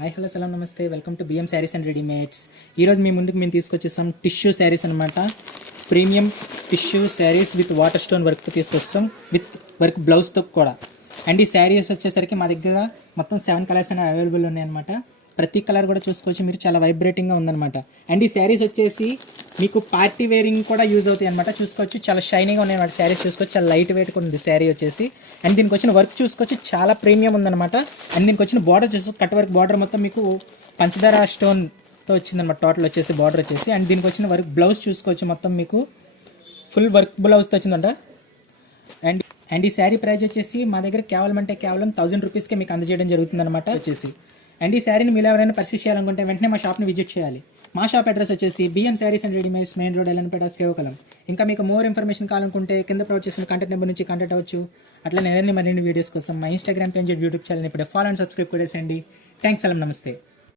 Hi hello సలాం నమస్తే, welcome to BM sarees and readymades. ఈరోజు మీ ముందుకు మేము తీసుకొచ్చేస్తాం టిష్యూ శారీస్ అనమాట. Premium tissue saris with water stone వర్క్తో తీసుకొస్తాం, విత్ వర్క్ బ్లౌజ్తో కూడా. అండ్ ఈ శారీస్ వచ్చేసరికి మా దగ్గర మొత్తం 7 కలర్స్ అనేవి అవైలబుల్ ఉన్నాయన్నమాట. ప్రతి కలర్ కూడా చూసుకోవచ్చు మీరు, చాలా వైబ్రేటింగ్గా ఉందన్నమాట. అండ్ ఈ శారీస్ వచ్చేసి మీకు పార్టీ వేరింగ్ కూడా యూజ్ అవుతాయి అనమాట. చూసుకోవచ్చు చాలా షైనీగా ఉన్నాయి అన్నమాట. శారీస్ చూసుకోవచ్చు, చాలా లైట్ వెయిట్గా ఉంది శారీ వచ్చేసి. అండ్ దీనికి వచ్చిన వర్క్ చూసుకోవచ్చు, చాలా ప్రీమియం ఉందన్నమాట. అండ్ దీనికి వచ్చిన బార్డర్ చూసుకో, కట్ వర్క్ బార్డర్ మొత్తం మీకు పంచదార స్టోన్తో వచ్చిందన్నమాట టోటల్ వచ్చేసి బార్డర్ వచ్చేసి. అండ్ దీనికి వచ్చిన వర్క్ బ్లౌజ్ చూసుకోవచ్చు, మొత్తం మీకు ఫుల్ వర్క్ బ్లౌజ్తో వచ్చిందంట. అండ్ ఈ శారీ ప్రైస్ వచ్చేసి మా దగ్గర కేవలం 1000 రూపీస్కే మీకు అందజేయడం జరుగుతుంది అనమాట వచ్చేసి. అండ్ ఈ శారీని మీరు ఎవరైనా పర్చేస్ చేయాలనుకుంటే వెంటనే మా షాప్ని విజిట్ చేయాలి. మా షాప్ అడ్రస్ వచ్చేసి BM sarees and readymades, main road, Yellanapeta, Srikakulam. ఇంకా మీకు మోర్ ఇన్ఫర్మేషన్ కావాలనుకుంటే కింద ప్రొవైడ్ చేసిన కాంటాక్ట్ నెంబర్ నుంచి కాంటాక్ట్ అవ్వచ్చు. అట్లా మరిన్ని వీడియోస్ కోసం మా ఇన్స్టాగ్రామ్ పేజ్, యూట్యూబ్ ఛానల్ ఇప్పుడు ఫాలో అండ్ సబ్స్క్రైబ్ కూడా చేయండి. థ్యాంక్స్, సలాం, నమస్తే.